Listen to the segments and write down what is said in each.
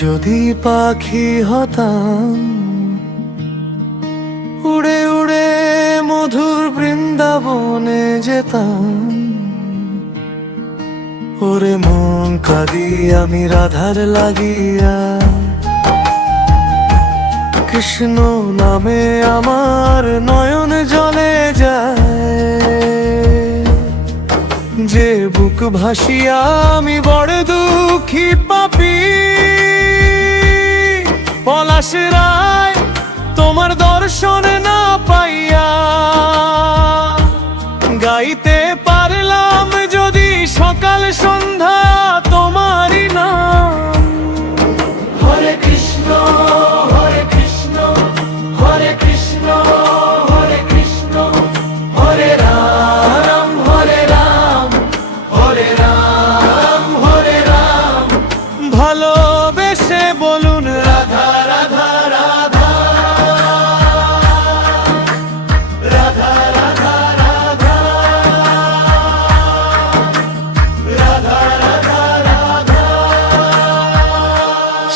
যদি পাখি হতাম, উড়ে উড়ে মধুর বৃন্দাবনে যেতাম। ওরে মন কাঁদি আমি রাধার লাগিয়া, কৃষ্ণ নামে আমার নয়ন জলে যায়। যে বুক ভাসিয়া আমি বড় দুঃখী পাপী, পলাশ রায় তোমার দর্শন না পাইয়া, গাইতে পারলাম যদি সকাল সন্ধ্যা তোমারই নাম। হরে কৃষ্ণ হরে কৃষ্ণ হরে কৃষ্ণ হরে কৃষ্ণ, হরে রাম হরে রাম হরে রাম হরে রাম। ভালোবেসে বলুন রাধা রাধা রাধা রাধা রাধা রাধা রাধা রাধা রাধা।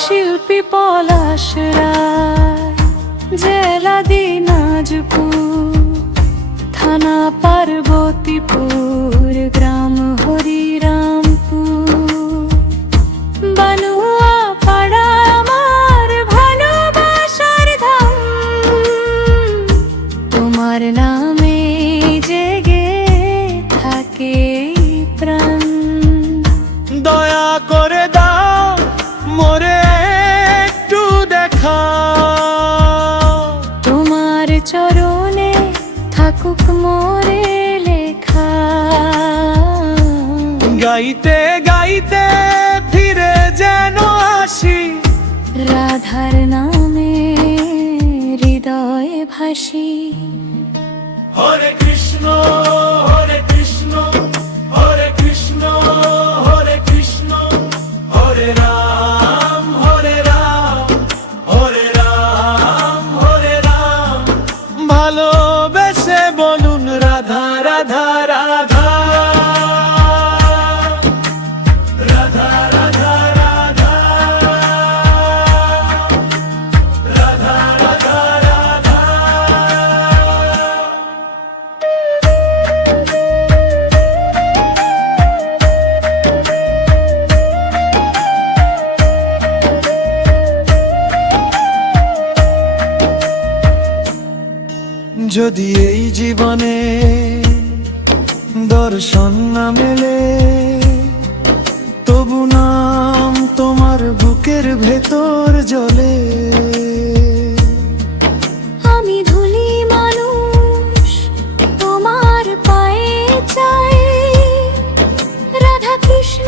শিল্পী পলাশ রায়, জেলা দিনাজপুর, থানা পার্বতীপুর, গ্রাম হরিরামপুর। বানুয়া পাড়া আমার ভালোবাসার ধাম, তোমার নামে জেগে থাকে প্রাণ। দয়া করে দাও মোরে একটু দেখা, তোমার চরণে থাকুক মোরে লেখা। গাইতে গাইতে ফিরে যেন আসি, রাধার নামে হৃদয় ভাসি। হরে কৃষ্ণ হরে কৃষ্ণ হরে কৃষ্ণ হরে কৃষ্ণ, হরে রাম হরে রাম হরে রাম হরে রাম। ভালোবেসে বলুন রাধা রাধা রাধা রাধা রাধা রাধা রাধা রাধা রাধা। যদি এই জীবনে দর্শন না মেলে, তবু নাম তোমার বুকের ভেতর জ্বলে। আমি ধুলি মানুষ তোমার পায়ে চাই, রাধা কৃষ্ণ